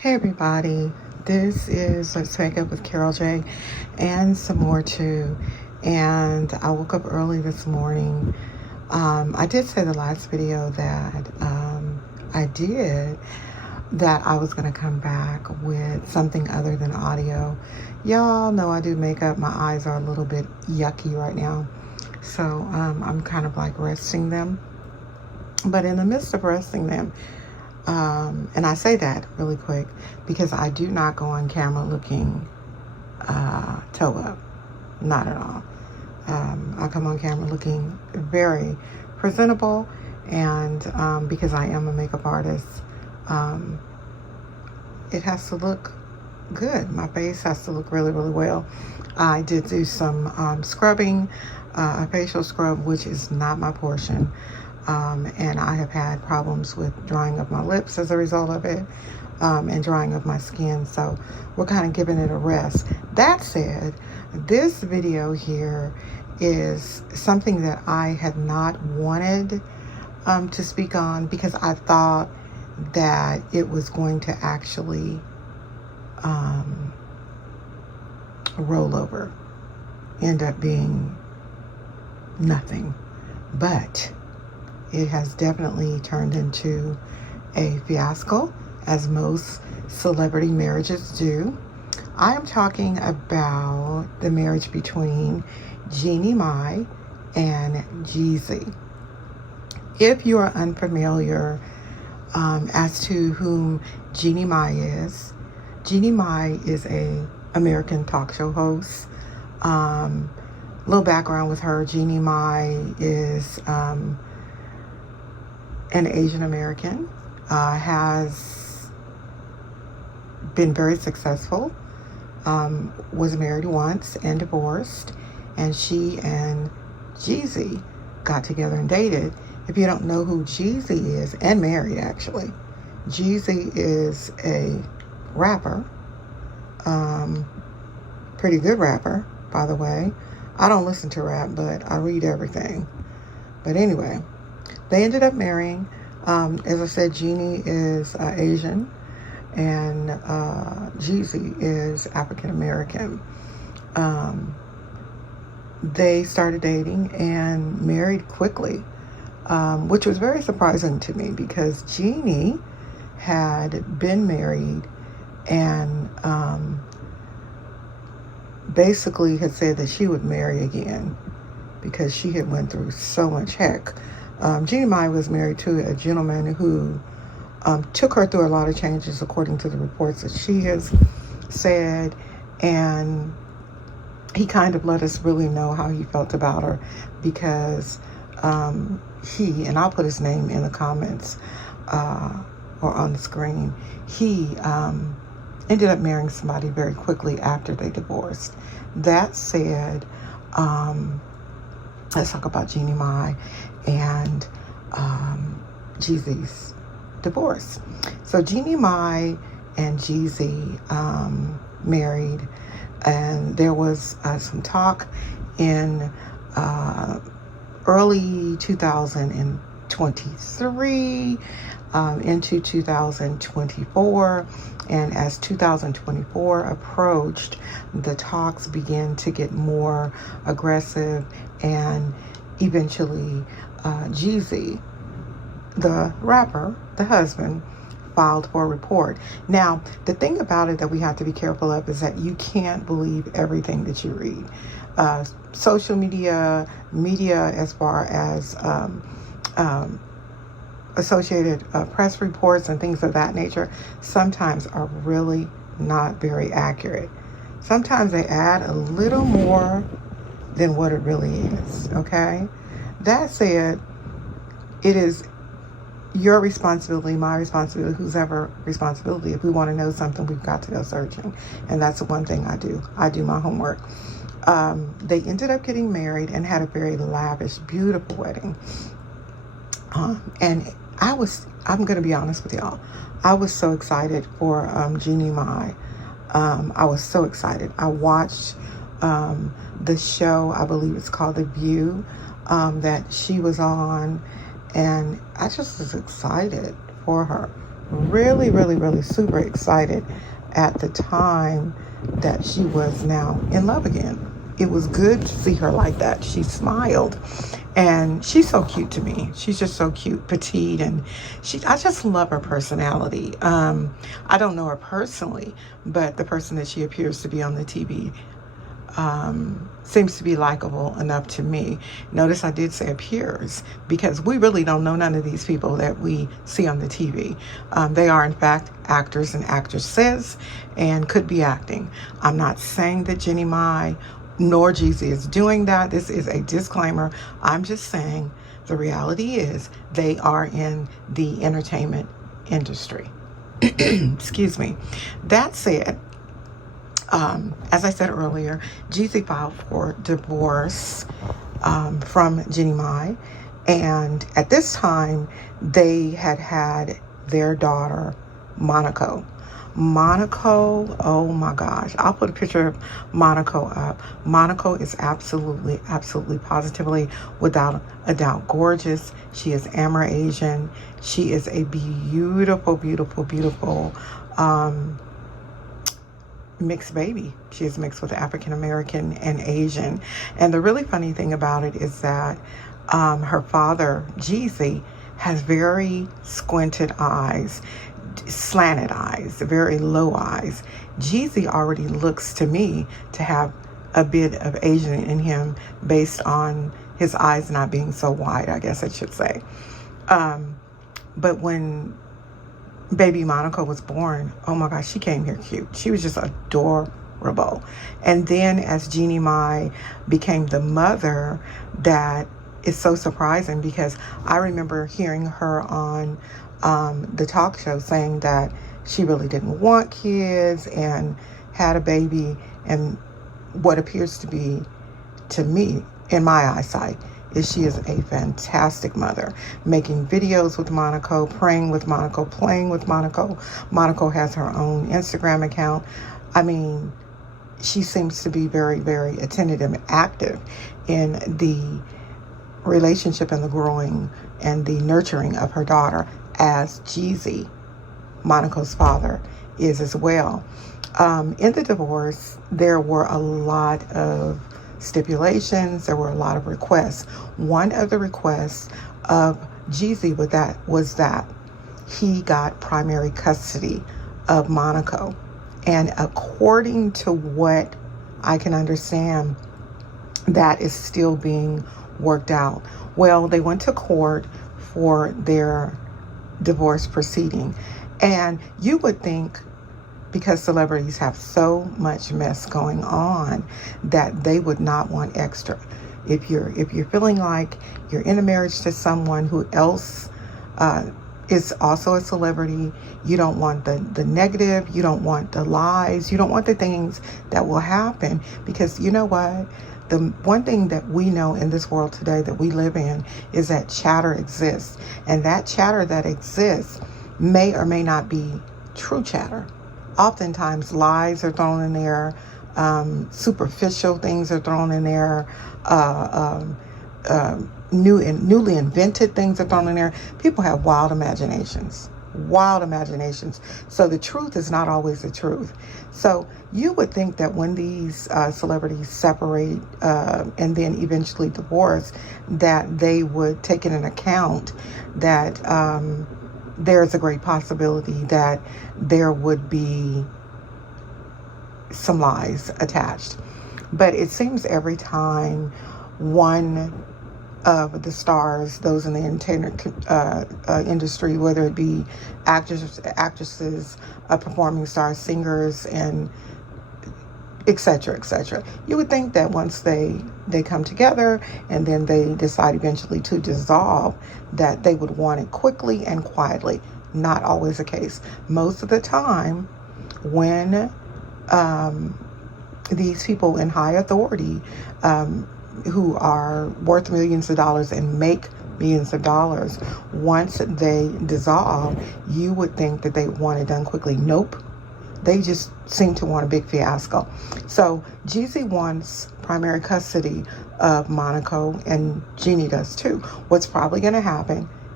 Hey everybody, this is Let's Wake Up with Carol J and some more too. And I woke up early this morning. I did say the last video that I was going to come back with something other than audio. Y'all know I do makeup. My eyes are a little bit yucky right now. So I'm kind of like resting them. But in the midst of resting them, and I say that really quick because I do not go on camera looking toe up. Not at all. I come on camera looking very presentable, and because I am a makeup artist, it has to look good. My face has to look really, really well. I did do some scrubbing, a facial scrub, which is not my portion. And I have had problems with drying of my lips as a result of it, and drying of my skin. So we're kind of giving it a rest. That said, this video here is something that I had not wanted to speak on because I thought that it was going to actually roll over, end up being nothing. But it has definitely turned into a fiasco, as most celebrity marriages do. I am talking about the marriage between Jeannie Mai and Jezzy. If you are unfamiliar as to whom Jeannie Mai is a American talk show host. Little background with her: Jeannie Mai is an Asian American, has been very successful, was married once and divorced, and she and Jezzy got together and dated. If you don't know who Jezzy is, and married actually, Jezzy is a rapper, pretty good rapper, by the way. I don't listen to rap, but I read everything. But anyway, they ended up marrying. As I said, Jeannie is Asian, and Jezzy is African American. They started dating and married quickly, which was very surprising to me because Jeannie had been married and basically had said that she would marry again because she had went through so much heck. Jeannie Mai was married to a gentleman who took her through a lot of changes, according to the reports that she has said, and he kind of let us really know how he felt about her because he, and I'll put his name in the comments or on the screen, he ended up marrying somebody very quickly after they divorced. That said, let's talk about Jeannie Mai and Jezzy's divorce. So Jeannie Mai and Jezzy married, and there was some talk in early 2023 into 2024, and as 2024 approached, the talks began to get more aggressive, and eventually Jezzy, the rapper, the husband, filed for a report. Now, the thing about it that we have to be careful of is that you can't believe everything that you read. Social media as far as Associated Press reports and things of that nature sometimes are really not very accurate. Sometimes they add a little more than what it really is, okay? That said, it is your responsibility, my responsibility, whose ever responsibility. If we want to know something, we've got to go searching. And that's the one thing I do. I do my homework. They ended up getting married and had a very lavish, beautiful wedding. And I'm going to be honest with y'all, I was so excited for Jeannie Mai. I was so excited. I watched the show, I believe it's called The View, that she was on, and I just was excited for her. really, really, really super excited at the time that she was now in love again. It was good to see her like that. She smiled, and she's so cute to me. She's just so cute, petite, and I just love her personality. I don't know her personally, but the person that she appears to be on the TV seems to be likable enough to me. Notice I did say appears, because we really don't know none of these people that we see on the TV. They are, in fact, actors and actresses and could be acting. I'm not saying that Jeannie Mai nor Jezzy is doing that. This is a disclaimer. I'm just saying the reality is they are in the entertainment industry. Excuse me. That said, as I said earlier, Jezzy filed for divorce from Jeannie Mai, and at this time they had their daughter Monaco. Monaco, oh my gosh, I'll put a picture of Monaco up. Monaco is absolutely, positively, without a doubt, gorgeous. She is Amerasian. She is a beautiful, mixed baby. She is mixed with African American and Asian. And the really funny thing about it is that her father, Jezzy, has very squinted eyes, slanted eyes, very low eyes. Jezzy already looks to me to have a bit of Asian in him based on his eyes not being so wide, I guess I should say. But when baby Monaco was born, oh my gosh, she came here cute. She was just adorable. And then as Jeannie Mai became the mother, that is so surprising, because I remember hearing her on the talk show saying that she really didn't want kids and had a baby, and what appears to be, to me, in my eyesight, is she is a fantastic mother, making videos with Monaco, praying with Monaco, playing with Monaco. Monaco has her own Instagram account. I mean, she seems to be very, very attentive and active in the relationship and the growing and the nurturing of her daughter, as Jezzy, Monaco's father, is as well. In the divorce, there were a lot of stipulations. There were a lot of requests. One of the requests of Jezzy was that he got primary custody of Monaco. And according to what I can understand, that is still being worked out. Well, they went to court for their divorce proceeding. And you would think, because celebrities have so much mess going on, that they would not want extra. If you're feeling like you're in a marriage to someone who else is also a celebrity, you don't want the negative, you don't want the lies, you don't want the things that will happen. Because you know what? The one thing that we know in this world today that we live in is that chatter exists. And that chatter that exists may or may not be true chatter. Oftentimes lies are thrown in there, superficial things are thrown in there, newly invented things are thrown in there. People have wild imaginations. So the truth is not always the truth. So you would think that when these celebrities separate and then eventually divorce, that they would take it in account that there's a great possibility that there would be some lies attached. But it seems every time one of the stars, those in the entertainment industry, whether it be actresses, performing stars, singers, and etc., you would think that once they come together and then they decide eventually to dissolve, that they would want it quickly and quietly. Not always the case. Most of the time, when these people in high authority who are worth millions of dollars and make millions of dollars, once they dissolve, you would think that they want it done quickly. Nope. They just seem to want a big fiasco. So Jezzy wants primary custody of Monaco, and Jeannie does too. What's probably going to happen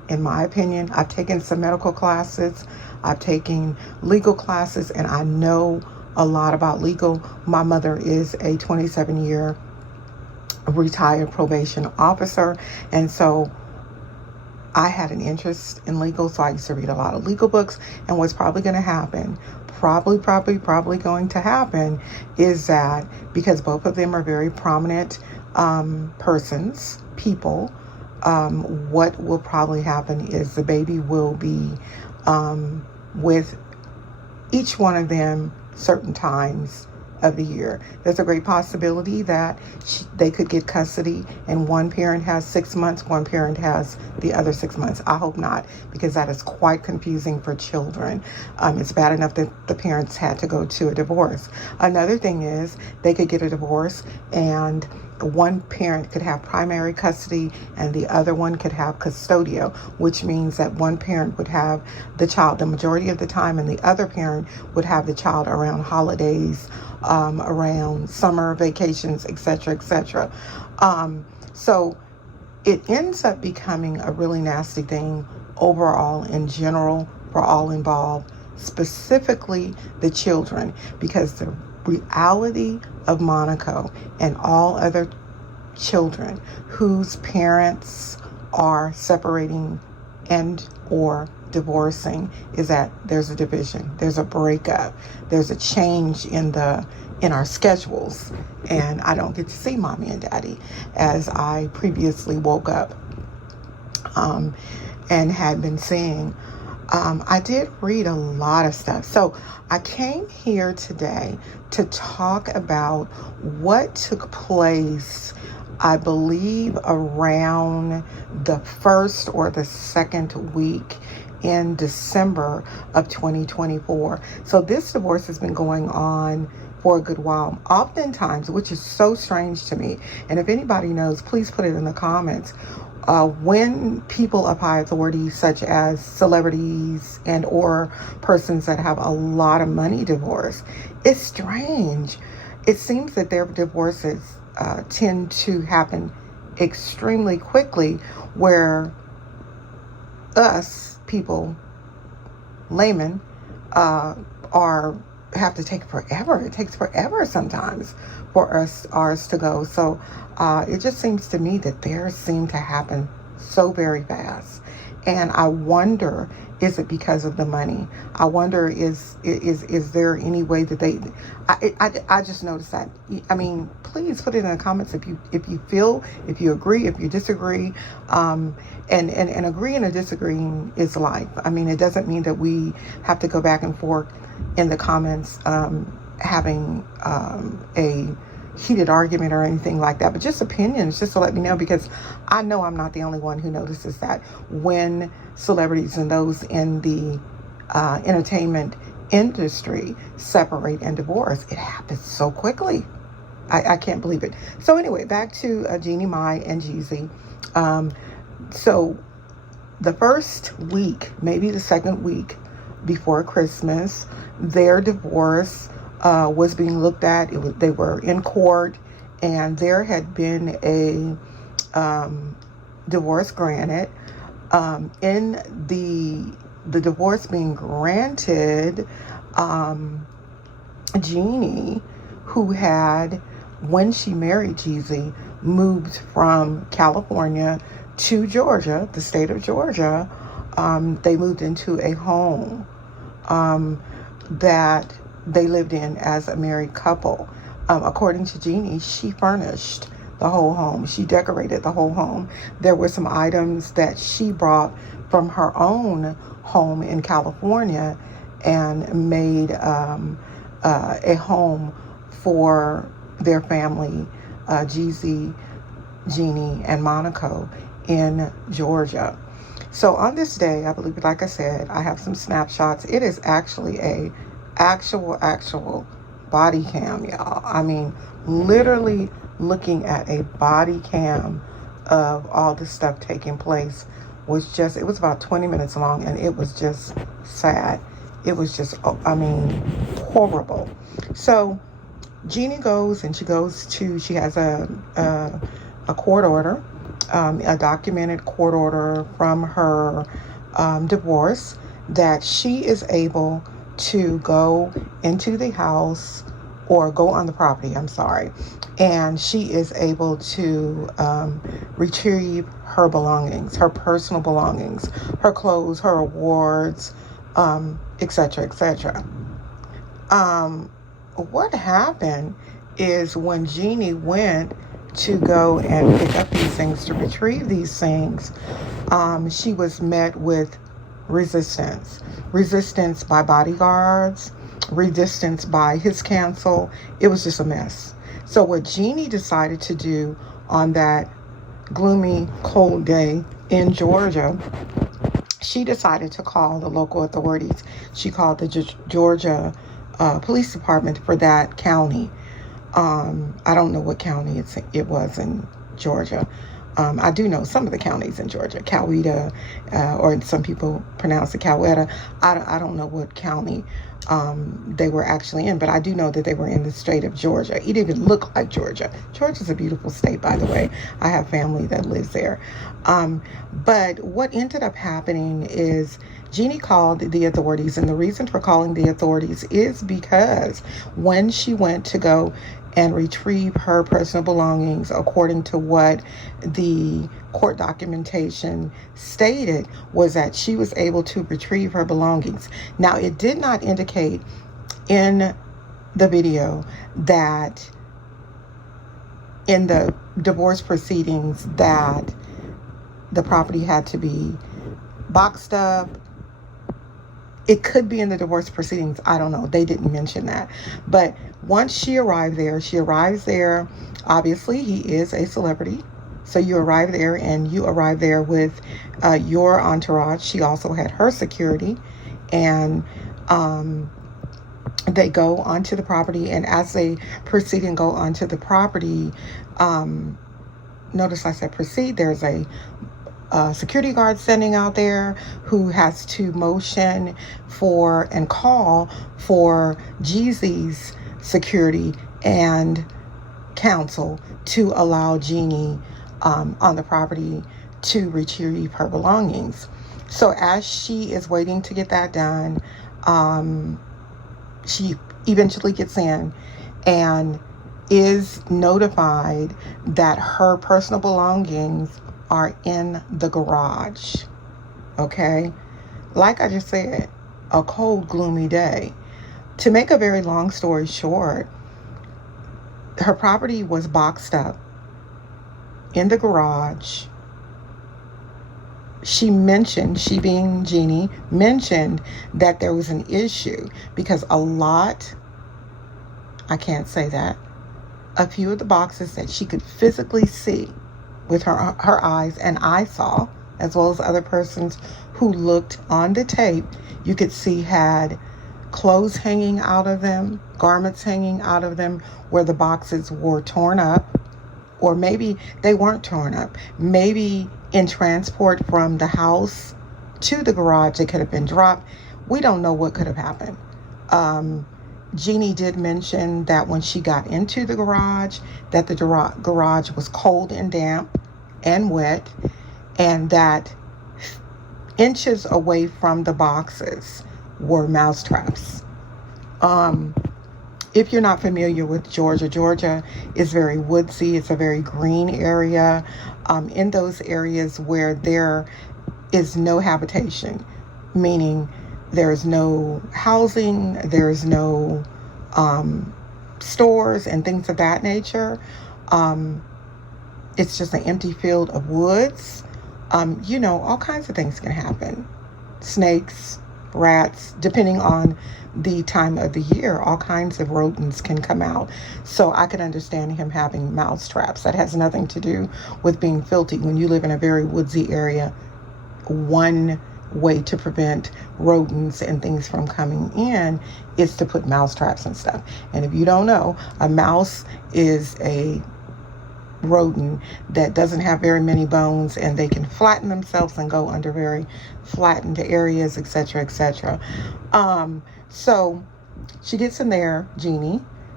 in my opinion. I've taken some medical classes, I've taken legal classes, and I know a lot about legal. My mother is a 27-year retired probation officer, and so I had an interest in legal, so I used to read a lot of legal books. And what's probably going to happen, probably going to happen, is that because both of them are very prominent people, what will probably happen is the baby will be with each one of them certain times of the year. There's a great possibility that they could get custody and one parent has 6 months, one parent has the other 6 months. I hope not, because that is quite confusing for children. It's bad enough that the parents had to go to a divorce. Another thing is they could get a divorce and one parent could have primary custody and the other one could have custodial, which means that one parent would have the child the majority of the time and the other parent would have the child around holidays, around summer vacations, etc., etc. So it ends up becoming a really nasty thing overall in general for all involved, specifically the children, because the reality of Monaco and all other children whose parents are separating and or divorcing is that there's a division, there's a breakup, there's a change in our schedules, and I don't get to see mommy and daddy as I previously woke up and had been seeing. I did read a lot of stuff. So I came here today to talk about what took place, I believe, around the first or the second week in December of 2024. So this divorce has been going on for a good while, oftentimes, which is so strange to me. And if anybody knows, please put it in the comments. When people of high authority, such as celebrities and or persons that have a lot of money divorce, it's strange. It seems that their divorces tend to happen extremely quickly, where us people, laymen, have to take forever. It takes forever sometimes for ours to go. So it just seems to me that theirs seem to happen so very fast. And I wonder, is it because of the money? I wonder, is there any way that they? I just noticed that. I mean, please put it in the comments if you feel, if you agree, if you disagree. And agreeing or disagreeing is life. I mean, it doesn't mean that we have to go back and forth in the comments, having a heated argument or anything like that, but just opinions, just to let me know, because I know I'm not the only one who notices that when celebrities and those in the entertainment industry separate and divorce, it happens so quickly. I can't believe it. So anyway, back to Jeannie Mai and Jezzy. So the first week, maybe the second week before Christmas, their divorce was being looked at. They were in court, and there had been a divorce granted. In the divorce being granted, Jeannie, who had, when she married Jezzy, moved from California to Georgia, the state of Georgia. They moved into a home that they lived in as a married couple. According to Jeannie, she furnished the whole home. She decorated the whole home. There were some items that she brought from her own home in California and made a home for their family, Jezzy, Jeannie, and Monaco in Georgia. So on this day, I believe, like I said, I have some snapshots. It is actually a actual body cam, y'all. I mean, literally looking at a body cam of all this stuff taking place was just, it was about 20 minutes long, and it was just sad. It was just, I mean, horrible. So Jeannie goes and she has a court order a documented court order from her divorce that she is able to go into the house or go on the property, I'm sorry, and she is able to retrieve her belongings, her personal belongings, her clothes, her awards, etc., etc. What happened is when Jeannie went to go and pick up these things, to retrieve these things, she was met with resistance. Resistance by bodyguards, resistance by his counsel. It was just a mess. So what Jeannie decided to do on that gloomy, cold day in Georgia, she decided to call the local authorities. She called the Georgia police department for that county. I don't know what county it was in Georgia. I do know some of the counties in Georgia, Coweta, or some people pronounce it Coweta. I don't know what county they were actually in, but I do know that they were in the state of Georgia. It even looked like Georgia. Georgia's a beautiful state, by the way. I have family that lives there. But what ended up happening is Jeannie called the authorities, and the reason for calling the authorities is because when she went to go and retrieve her personal belongings, according to what the court documentation stated, was that she was able to retrieve her belongings. Now, it did not indicate in the video that in the divorce proceedings that the property had to be boxed up. It could be in the divorce proceedings. I don't know. They didn't mention that. But once she arrives there, obviously he is a celebrity. So you arrive there, and you arrive there with your entourage. She also had her security, and they go onto the property. And as they proceed and go onto the property, notice I said proceed, there's a security guard standing out there who has to motion for and call for Jezzy's security and counsel to allow Jeannie on the property to retrieve her belongings. So as she is waiting to get that done, she eventually gets in and is notified that her personal belongings are in the garage. Okay? Like I just said, a cold, gloomy day. To make a very long story short, her property was boxed up in the garage. She being Jeannie, mentioned that there was an issue because I can't say that, a few of the boxes that she could physically see with her eyes, and I saw, as well as other persons who looked on the tape, you could see had clothes hanging out of them, garments hanging out of them, where the boxes were torn up, or maybe they weren't torn up. Maybe in transport from the house to the garage, it could have been dropped. We don't know what could have happened. Jeannie did mention that when she got into the garage, that the garage was cold and damp and wet, and that inches away from the boxes were mouse traps. If you're not familiar with Georgia, Georgia is very woodsy. It's a very green area. In those areas where there is no habitation, meaning there is no housing, there is no stores and things of that nature. It's just an empty field of woods. All kinds of things can happen. Snakes, rats, depending on the time of the year, all kinds of rodents can come out. So I could understand him having mouse traps. That has nothing to do with being filthy. When you live in a very woodsy area, one way to prevent rodents and things from coming in is to put mouse traps and stuff. And if you don't know, a mouse is a rodent that doesn't have very many bones, and they can flatten themselves and go under very flattened areas, etc., etc. So she gets in there, Jeannie,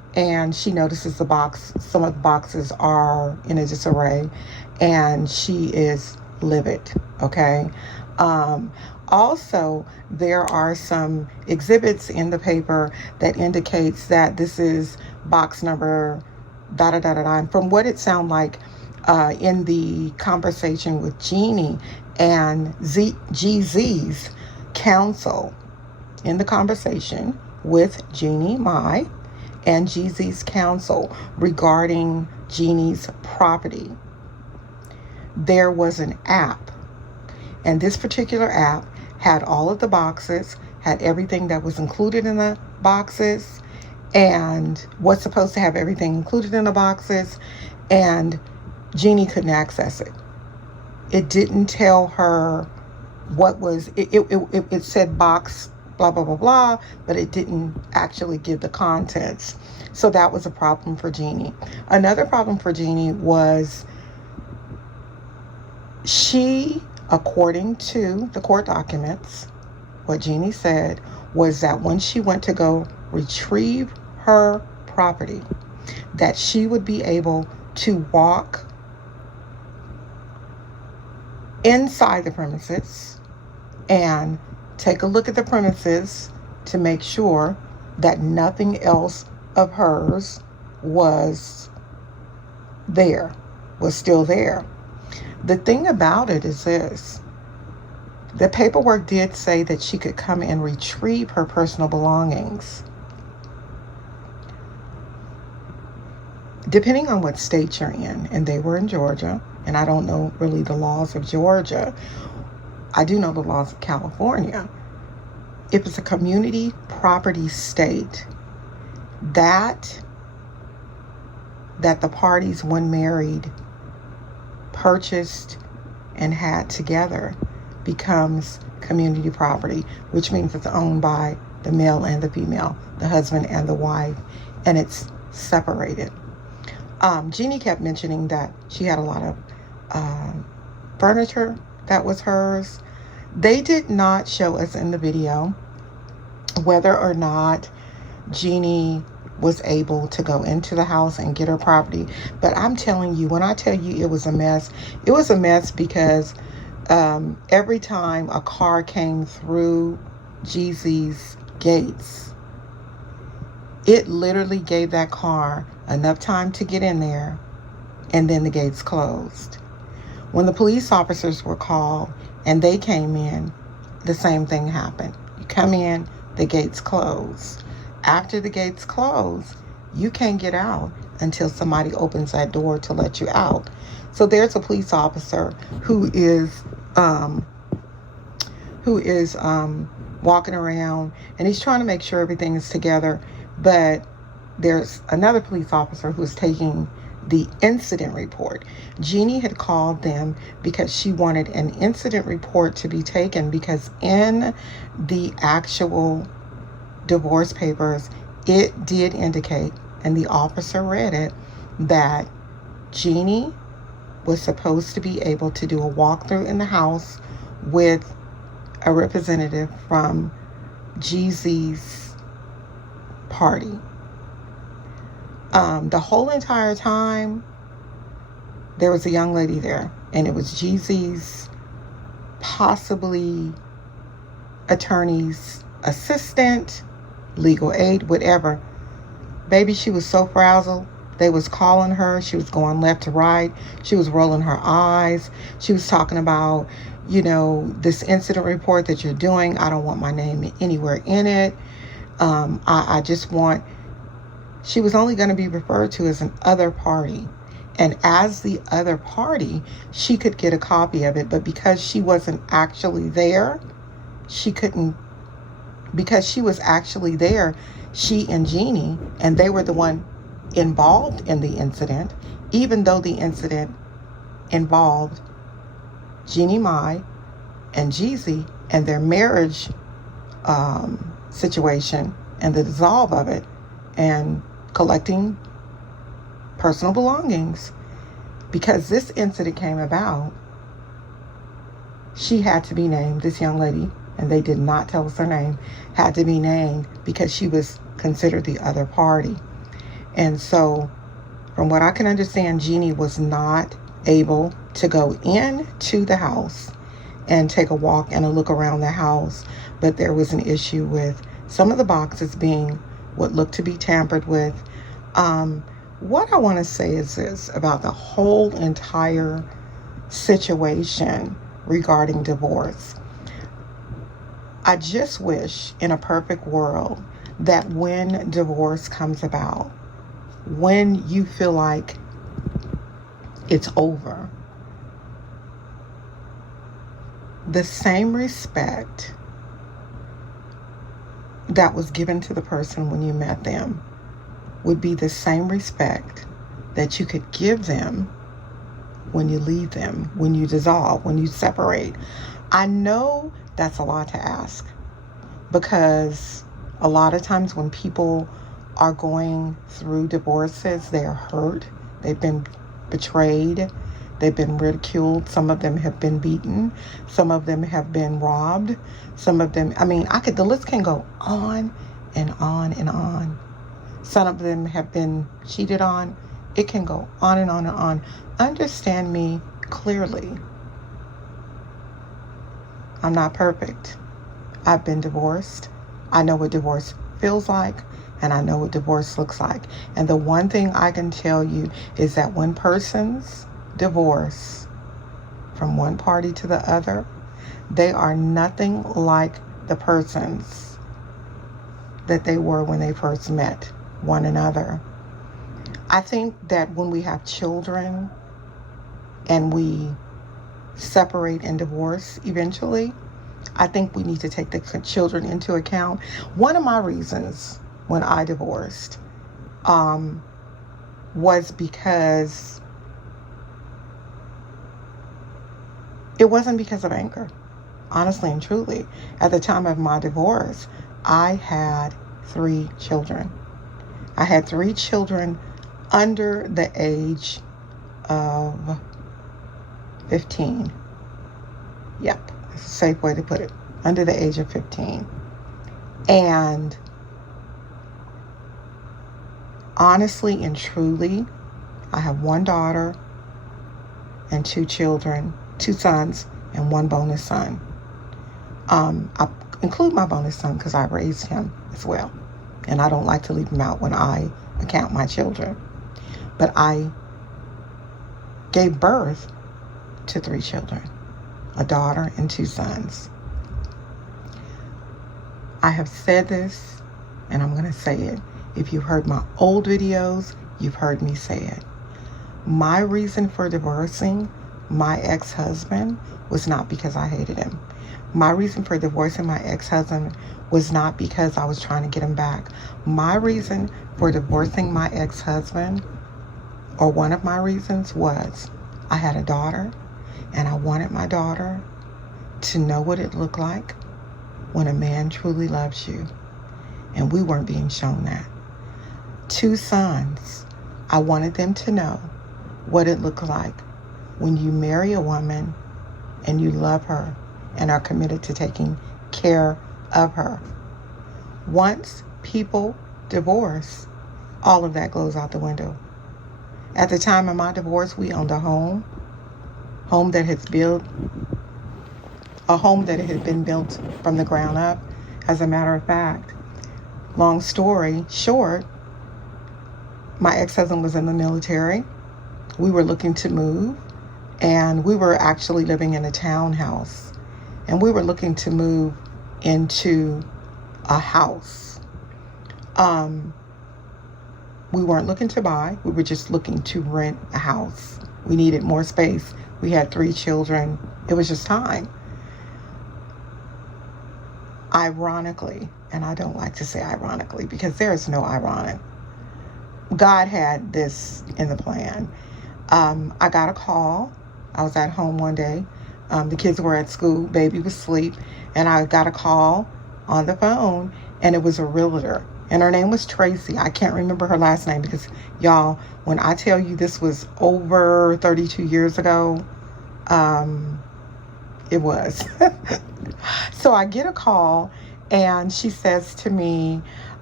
and she notices some of the boxes are in a disarray, and she is livid, okay? Also, there are some exhibits in the paper that indicates that this is box number da da da da da. And from what it sounded like in the conversation with Jeannie and GZ's counsel, in the conversation with Jeannie Mai and Jezzy's counsel regarding Jeannie's property, there was an app, and this particular app had all of the boxes, had everything that was included in the boxes, and was supposed to have everything included in the boxes, and Jeannie couldn't access it. It didn't tell her what was, it said box blah, blah, blah, blah, but it didn't actually give the contents. So that was a problem for Jeannie. Another problem for Jeannie was she, according to the court documents, what Jeannie said was that when she went to go retrieve her property, that she would be able to walk inside the premises and take a look at the premises to make sure that nothing else of hers was still there. The thing about it is this: the paperwork did say that she could come and retrieve her personal belongings. Depending on what state you're in, and they were in Georgia, and I don't know really the laws of Georgia. I do know the laws of California. If it's a community property state, that the parties, when married, purchased and had together becomes community property, which means it's owned by the male and the female, the husband and the wife, and it's separated. Jeannie kept mentioning that she had a lot of furniture that was hers. They did not show us in the video whether or not Jeannie was able to go into the house and get her property. But I'm telling you, when I tell you it was a mess because every time a car came through Jezzy's gates, it literally gave that car enough time to get in there, and then the gates closed. When the police officers were called and they came in, the same thing happened. You come in, the gates close. After the gates close, you can't get out until somebody opens that door to let you out. So there's a police officer who is walking around, and he's trying to make sure everything is together, but there's another police officer who's taking the incident report. Jeannie had called them because she wanted an incident report to be taken, because in the actual divorce papers, it did indicate, and the officer read it, that Jeannie was supposed to be able to do a walkthrough in the house with a representative from Jezzy's party. The whole entire time, there was a young lady there, and it was Jezzy's possibly attorney's assistant, legal aid, whatever. Baby, she was so frazzled. They was calling her. She was going left to right. She was rolling her eyes. She was talking about, this incident report that you're doing. I don't want my name anywhere in it. I just want... She was only going to be referred to as an other party. And as the other party, she could get a copy of it. But because she wasn't actually there, she couldn't. Because she was actually there, she and Jeannie, and they were the one involved in the incident, even though the incident involved Jeannie Mai and Jezzy and their marriage situation and the dissolve of it, and collecting personal belongings. Because this incident came about, she had to be named, this young lady, and they did not tell us her name, had to be named because she was considered the other party. And so, from what I can understand, Jeannie was not able to go into the house and take a walk and a look around the house. But there was an issue with some of the boxes being what looked to be tampered with. What I want to say is this about the whole entire situation regarding divorce. I just wish in a perfect world that when divorce comes about, when you feel like it's over, the same respect that was given to the person when you met them would be the same respect that you could give them when you leave them, when you dissolve, when you separate. I know that's a lot to ask, because a lot of times when people are going through divorces, they're hurt, they've been betrayed, they've been ridiculed, some of them have been beaten, some of them have been robbed, some of them, the list can go on and on and on. Some of them have been cheated on. It can go on and on and on. Understand me clearly. I'm not perfect. I've been divorced. I know what divorce feels like, and I know what divorce looks like. And the one thing I can tell you is that when persons divorce from one party to the other, they are nothing like the persons that they were when they first met one another. I think that when we have children and we separate and divorce eventually, I think we need to take the children into account. One of my reasons when I divorced was because it wasn't because of anger. Honestly and truly, at the time of my divorce, I had 3 children. I had 3 children under the age of 15. Yep, that's a safe way to put it. Under the age of 15. And honestly and truly, I have 1 daughter and 2 children, 2 sons and 1 bonus son. I include my bonus son because I raised him as well. And I don't like to leave him out when I account my children. But I gave birth to 3 children, a daughter and 2 sons. I have said this, and I'm going to say it. If you've heard my old videos, you've heard me say it. My reason for divorcing my ex-husband was not because I hated him. My reason for divorcing my ex-husband was not because I was trying to get him back. My reason for divorcing my ex-husband, or one of my reasons, was I had a daughter, and I wanted my daughter to know what it looked like when a man truly loves you. And we weren't being shown that. 2 sons, I wanted them to know what it looked like when you marry a woman and you love her and are committed to taking care of her. Once people divorce, all of that goes out the window. At the time of my divorce, we owned a home that had been built from the ground up. As a matter of fact, long story short, my ex-husband was in the military. We were looking to move, and we were actually living in a townhouse. And we were looking to move into a house. We weren't looking to buy. We were just looking to rent a house. We needed more space. We had 3 children. It was just time. Ironically, and I don't like to say ironically because there is no ironic, God had this in the plan. I got a call. I was at home one day. The kids were at school. Baby was asleep. And I got a call on the phone, and it was a realtor. And her name was Tracy. I can't remember her last name because, y'all, when I tell you this was over 32 years ago, it was. So I get a call, and she says to me,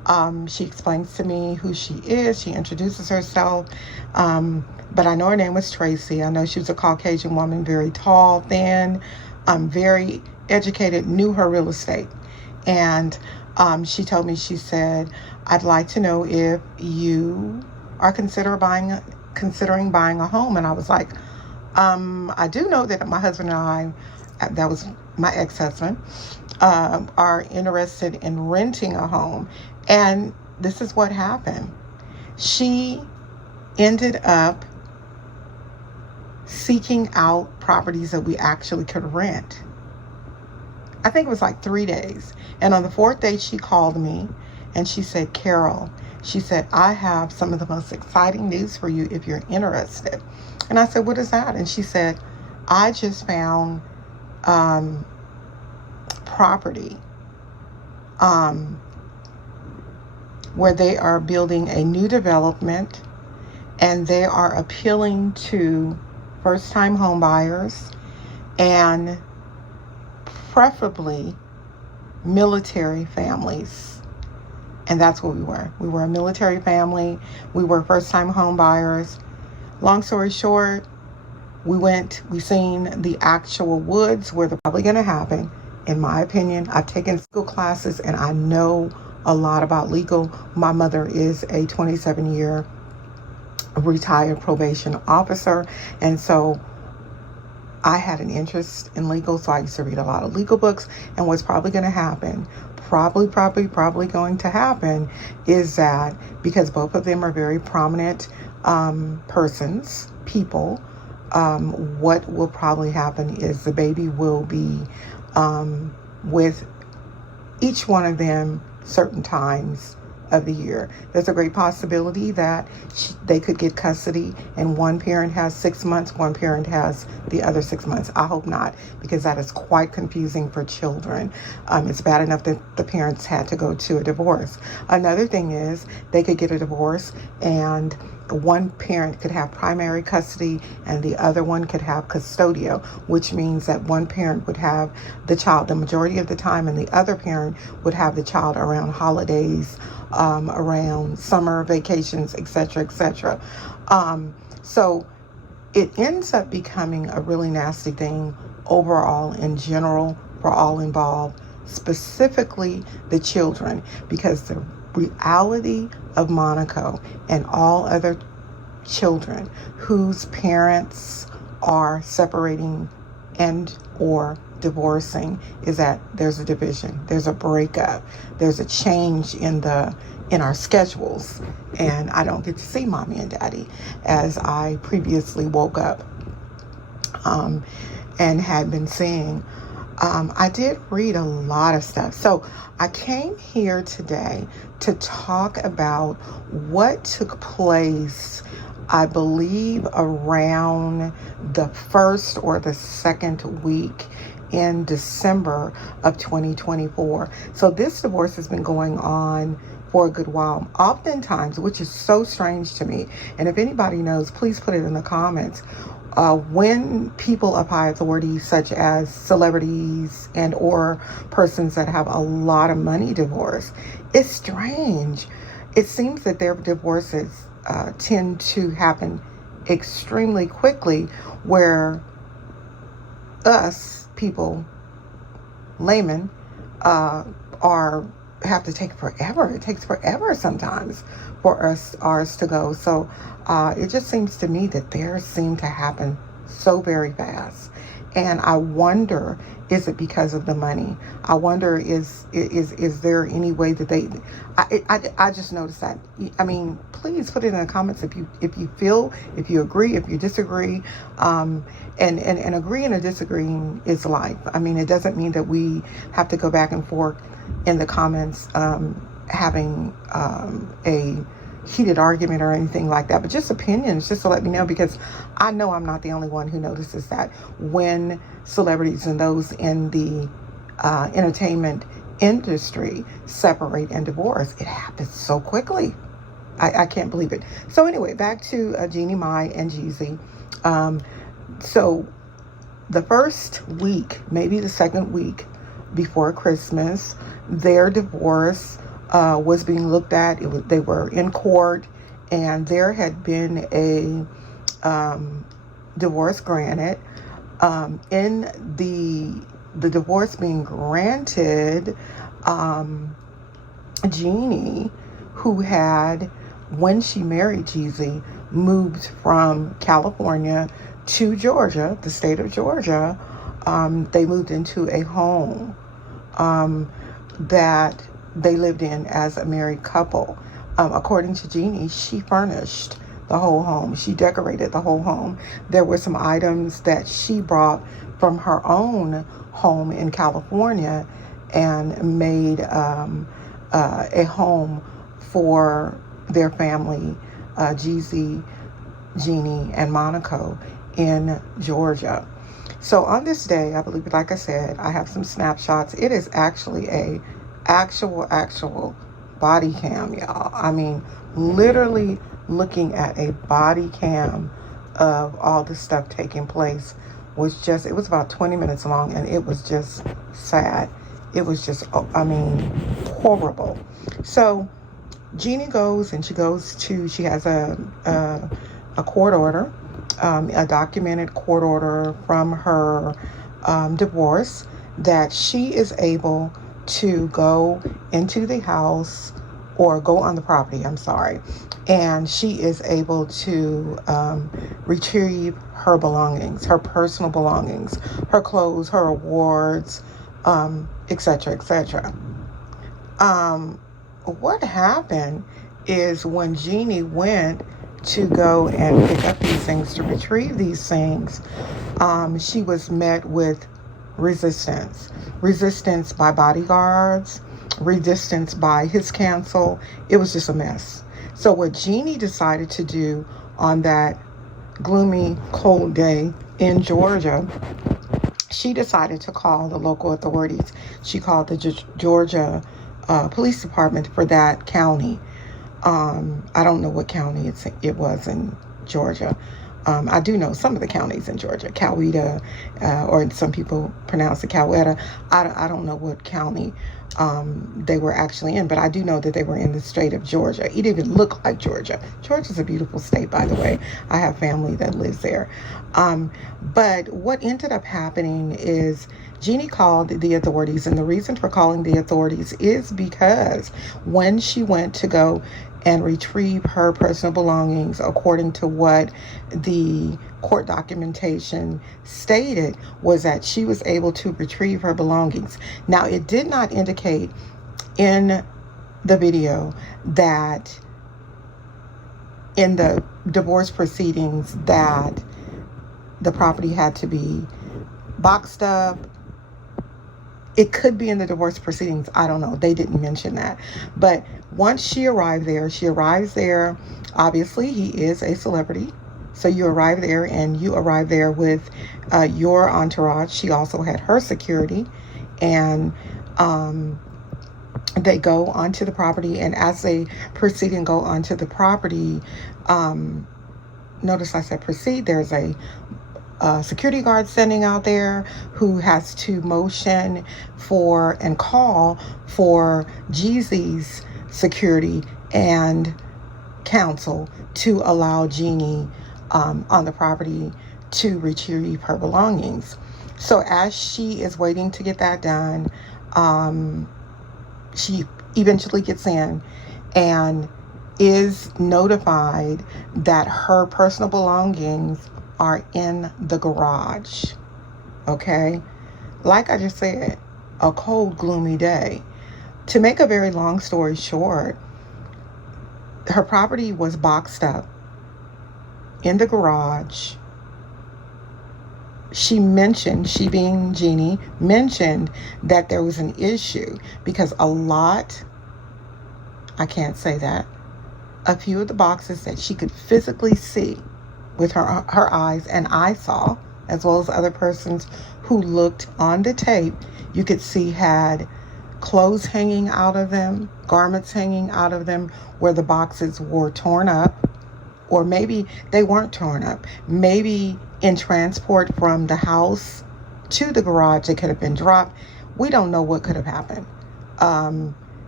She explains to me who she is. She introduces herself. But I know her name was Tracy. I know she was a Caucasian woman, very tall, thin, very educated, knew her real estate. And she told me, she said, I'd like to know if you are considering buying a home. And I was like, I do know that my husband and I, that was my ex-husband, are interested in renting a home. And this is what happened. She ended up seeking out properties that we actually could rent. I think it was like 3 days. And on the 4th day, she called me and she said, Carol, she said, I have some of the most exciting news for you if you're interested. And I said, what is that? And she said, I just found property where they are building a new development, and they are appealing to first-time home buyers and preferably military families. And that's what we were. We were a military family. We were first-time home buyers. Long story short, we seen the actual woods where they're probably going to happen. In my opinion, I've taken legal classes and I know a lot about legal. My mother is a 27-year retired probation officer. And so I had an interest in legal. So I used to read a lot of legal books. And what's probably going to happen, probably going to happen is that, because both of them are very prominent people, what will probably happen is the baby will be with each one of them certain times of the year. There's a great possibility that they could get custody and one parent has 6 months, one parent has the other 6 months. I hope not, because that is quite confusing for children. It's bad enough that the parents had to go to a divorce. Another thing is they could get a divorce and one parent could have primary custody and the other one could have custodial, which means that one parent would have the child the majority of the time and the other parent would have the child around holidays, around summer vacations, etc., etc. So it ends up becoming a really nasty thing overall in general for all involved, specifically the children, because the reality of Monaco and all other children whose parents are separating and or divorcing is that there's a division, there's a breakup, there's a change in our schedules, and I don't get to see mommy and daddy as I previously woke up and had been seeing. I did read a lot of stuff. So I came here today to talk about what took place, I believe, around the first or the second week in December of 2024. So this divorce has been going on for a good while, oftentimes, which is so strange to me. And if anybody knows, please put it in the comments. When people of high authority, such as celebrities and or persons that have a lot of money divorce, it's strange. It seems that their divorces tend to happen extremely quickly, where us people, laymen, have to take forever. It takes forever sometimes for ours to go. So it just seems to me that theirs seem to happen so very fast. And I wonder, is it because of the money? I wonder, is there any way that they? I just noticed that. I mean, please put it in the comments if you feel, if you agree, if you disagree. And agreeing or disagreeing is life. I mean, it doesn't mean that we have to go back and forth in the comments, having a heated argument or anything like that, but just opinions, just to let me know, because I know I'm not the only one who notices that when celebrities and those in the entertainment industry separate and divorce, it happens so quickly. I can't believe it. So anyway, back to Jeannie Mai and Jezzy. So the first week, maybe the second week before Christmas, their divorce was being looked at. They were in court, and there had been a divorce granted. In the divorce being granted, Jeannie, who had, when she married Jezzy, moved from California to Georgia, the state of Georgia. They moved into a home that they lived in as a married couple. According to Jeannie, she furnished the whole home. She decorated the whole home. There were some items that she brought from her own home in California and made a home for their family, Jezzy, Jeannie, and Monaco in Georgia. So on this day, I believe, like I said, I have some snapshots. It is actually a actual body cam, y'all. I mean, literally looking at a body cam of all the stuff taking place was just, it was about 20 minutes long, and it was just sad. It was just, I mean, horrible. So Jeannie goes and she has a court order, a documented court order from her divorce, that she is able to go into the house, or go on the property, I'm sorry, and she is able to retrieve her belongings, her personal belongings, her clothes, her awards, etc., etc. What happened is, when Jeannie went to go and pick up these things, to retrieve these things, she was met with resistance by bodyguards, resistance by his counsel. It was just a mess. So what Jeannie decided to do on that gloomy, cold day in Georgia, she decided to call the local authorities. She called the Georgia police department for that county. I don't know what county it was in Georgia. I do know some of the counties in Georgia, Coweta, or some people pronounce it Coweta. I don't know what county they were actually in, but I do know that they were in the state of Georgia. It even looked like Georgia. Georgia's a beautiful state, by the way. I have family that lives there. But what ended up happening is Jeannie called the authorities, and the reason for calling the authorities is because when she went to go and retrieve her personal belongings, according to what the court documentation stated, was that she was able to retrieve her belongings. Now, it did not indicate in the video that in the divorce proceedings that the property had to be boxed up. It could be in the divorce proceedings. I don't know. They didn't mention that. But once she arrives there, obviously he is a celebrity. So you arrive there, and you arrive there with your entourage. She also had her security, and they go onto the property. And as they proceed and go onto the property, notice I said proceed, there's a security guard standing out there who has to motion for and call for Jezzy's security and counsel to allow Jeannie on the property to retrieve her belongings. So as she is waiting to get that done, she eventually gets in and is notified that her personal belongings are in the garage. Okay? Like I just said, a cold, gloomy day. To make a very long story short, her property was boxed up in the garage. She being Jeannie, mentioned that there was an issue because I can't say that, a few of the boxes that she could physically see with her eyes, and I saw, as well as other persons who looked on the tape, you could see had clothes hanging out of them, garments hanging out of them, where the boxes were torn up, or maybe they weren't torn up. Maybe in transport from the house to the garage, it could have been dropped. We don't know what could have happened.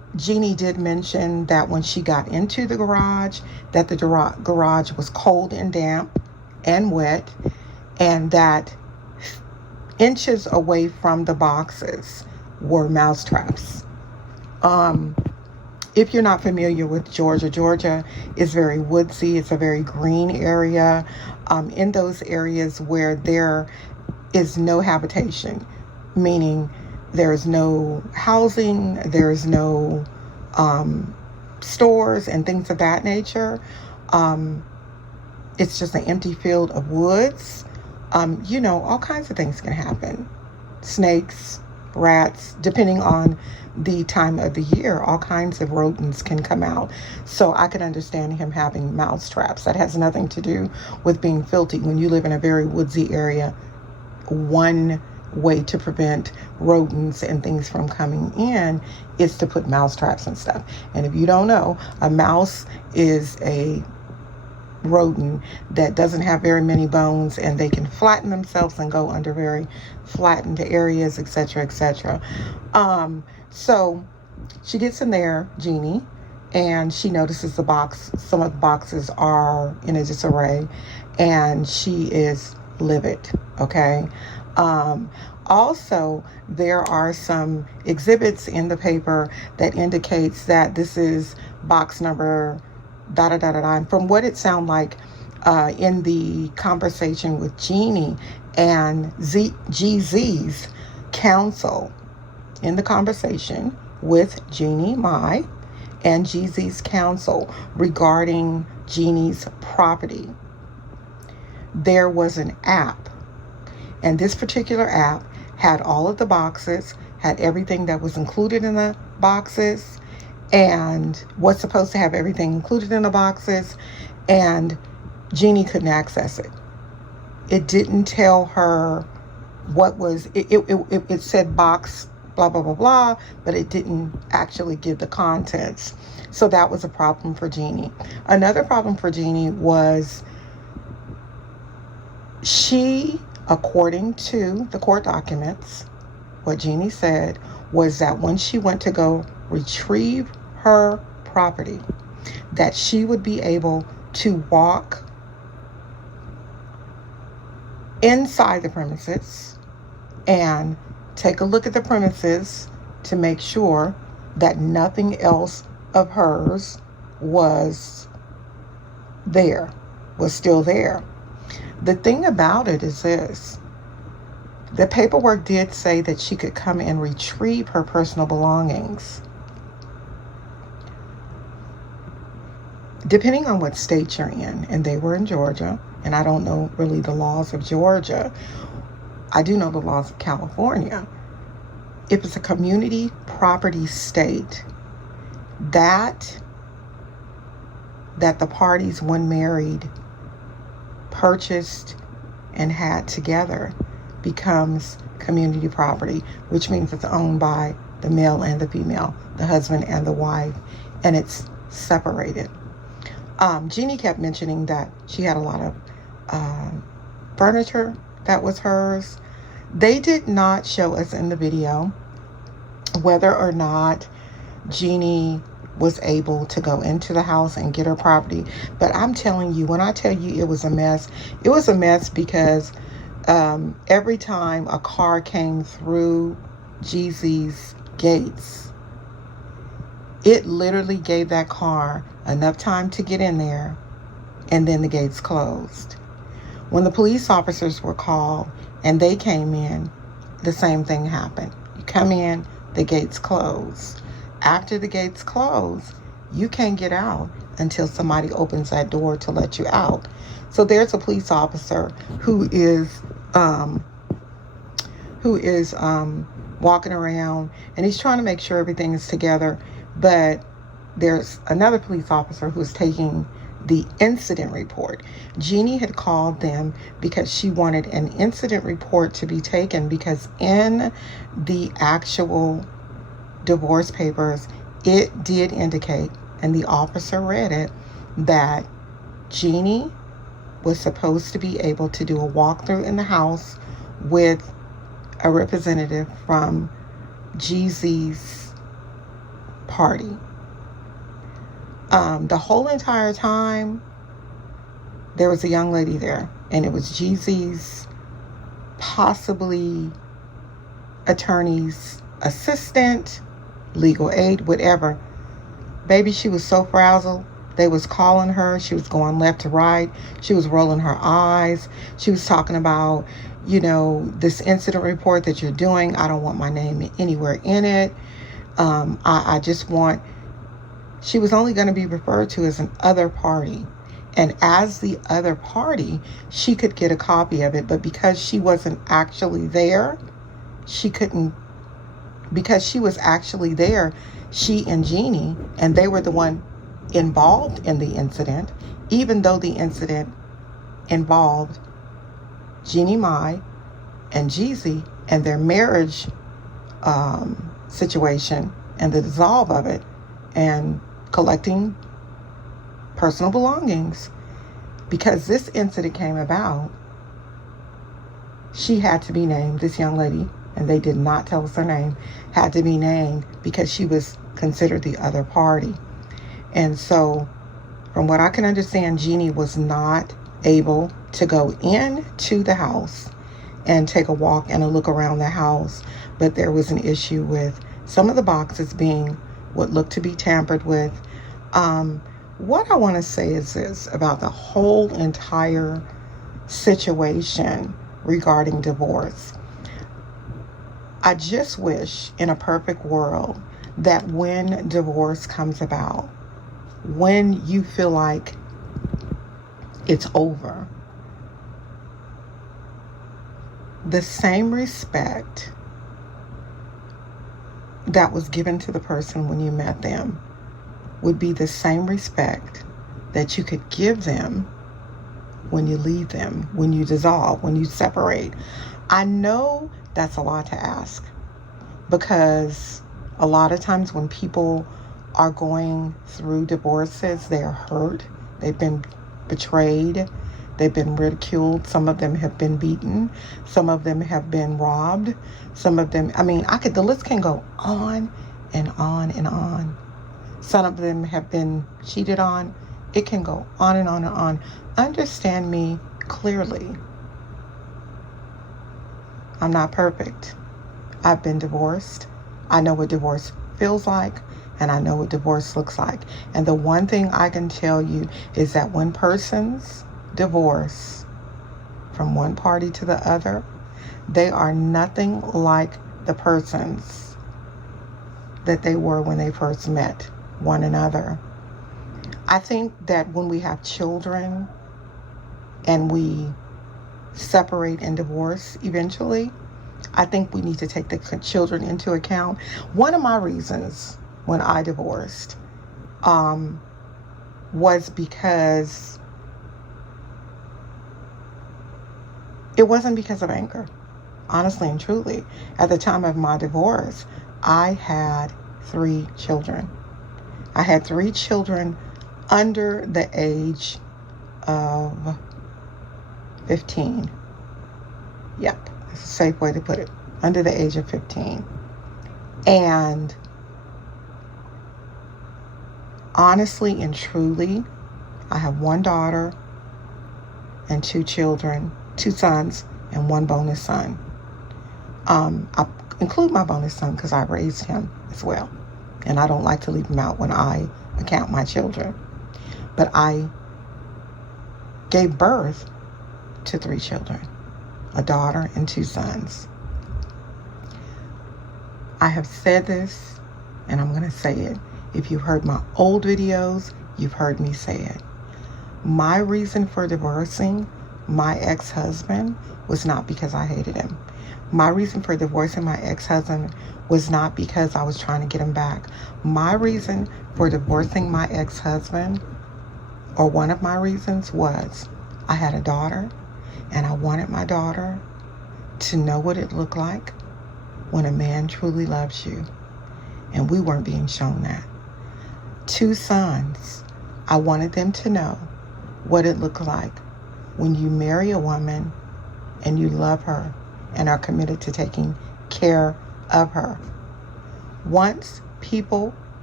Jeannie did mention that when she got into the garage, that the garage was cold and damp and wet, and that inches away from the boxes were mouse traps. If you're not familiar with Georgia, Georgia is very woodsy. It's a very green area. In those areas where there is no habitation, meaning there is no housing, there is no stores and things of that nature. It's just an empty field of woods. All kinds of things can happen. Snakes, rats, depending on the time of the year, all kinds of rodents can come out. So I can understand him having mouse traps. That has nothing to do with being filthy. When you live in a very woodsy area, one way to prevent rodents and things from coming in is to put mouse traps and stuff. And if you don't know, a mouse is a rodent that doesn't have very many bones, and they can flatten themselves and go under very flattened areas, etc., etc. So she gets in there, Jeannie, and she notices some of the boxes are in a disarray, and she is livid. Okay. Also, there are some exhibits in the paper that indicates that this is box number da da da da da. And from what it sounded like in the conversation with Jeannie and Jezzy's counsel, in the conversation with Jeannie Mai and Jezzy's counsel regarding Jeannie's property, there was an app, and this particular app had all of the boxes, had everything that was included in the boxes, and what's supposed to have everything included in the boxes, and Jeannie couldn't access it. It didn't tell her what was, it said box, blah, blah, blah, blah, but it didn't actually give the contents. So that was a problem for Jeannie. Another problem for Jeannie was she, according to the court documents, what Jeannie said was that when she went to go retrieve her property, that she would be able to walk inside the premises and take a look at the premises to make sure that nothing else of hers was still there. The thing about it is this: the paperwork did say that she could come and retrieve her personal belongings. Depending on what state you're in, and they were in Georgia, and I don't know really the laws of Georgia. I do know the laws of California. If it's a community property state, that the parties, when married, purchased and had together, becomes community property, which means it's owned by the male and the female, the husband and the wife, and it's separated. Jeannie kept mentioning that she had a lot of furniture that was hers. They did not show us in the video whether or not Jeannie was able to go into the house and get her property. But I'm telling you, when I tell you it was a mess because every time a car came through Jezzy's gates, it literally gave that car enough time to get in there, and then the gates closed. When the police officers were called and they came in, the same thing happened. You come in, the gates close. After the gates close, you can't get out until somebody opens that door to let you out. So there's a police officer who is walking around, and he's trying to make sure everything is together. But there's another police officer who's taking the incident report. Jeannie had called them because she wanted an incident report to be taken, because in the actual divorce papers, it did indicate, and the officer read it, that Jeannie was supposed to be able to do a walkthrough in the house with a representative from Jezzy's party. The whole entire time, there was a young lady there, and it was Jezzy's possibly attorney's assistant, legal aid, whatever. Baby, she was so frazzled. They was calling her. She was going left to right. She was rolling her eyes. She was talking about, this incident report that you're doing. I don't want my name anywhere in it. I just want... She was only going to be referred to as an other party. And as the other party, she could get a copy of it. But because she wasn't actually there, she couldn't... Because she was actually there, she and Jeannie, and they were the one involved in the incident, even though the incident involved Jeannie Mai and Jezzy and their marriage situation and the dissolve of it and collecting personal belongings. Because this incident came about, she had to be named, this young lady, and they did not tell us her name, had to be named because she was considered the other party. And so, from what I can understand, Jeannie was not able to go into the house and take a walk and a look around the house. But there was an issue with some of the boxes being what looked to be tampered with. What I want to say is this about the whole entire situation regarding divorce. I just wish in a perfect world that when divorce comes about, when you feel like it's over, the same respect that was given to the person when you met them would be the same respect that you could give them when you leave them, when you dissolve, when you separate. I know that's a lot to ask, because a lot of times when people are going through divorces, they're hurt, they've been betrayed, they've been ridiculed, some of them have been beaten, some of them have been robbed, some of them, the list can go on and on and on. Some of them have been cheated on. It can go on and on and on. Understand me clearly. I'm not perfect. I've been divorced. I know what divorce feels like, and I know what divorce looks like. And the one thing I can tell you is that when persons divorce from one party to the other, they are nothing like the persons that they were when they first met one another. I think that when we have children and we separate and divorce eventually, I think we need to take the children into account. One of my reasons when I divorced was because it wasn't because of anger. Honestly and truly, at the time of my divorce, I had 3 children. I had 3 children under the age of 15. Yep, that's a safe way to put it. Under the age of 15. And honestly and truly, I have 1 daughter and 2 children, 2 sons and 1 bonus son. I include my bonus son because I raised him as well. And I don't like to leave him out when I account my children. But I gave birth to 3 children, a daughter and 2 sons. I have said this, and I'm going to say it. If you've heard my old videos, you've heard me say it. My reason for divorcing my ex-husband was not because I hated him. My reason for divorcing my ex-husband was not because I was trying to get him back. My reason for divorcing my ex-husband, or one of my reasons, was I had a daughter, and I wanted my daughter to know what it looked like when a man truly loves you. And we weren't being shown that. 2 sons, I wanted them to know what it looked like when you marry a woman and you love her and are committed to taking care of her. Once people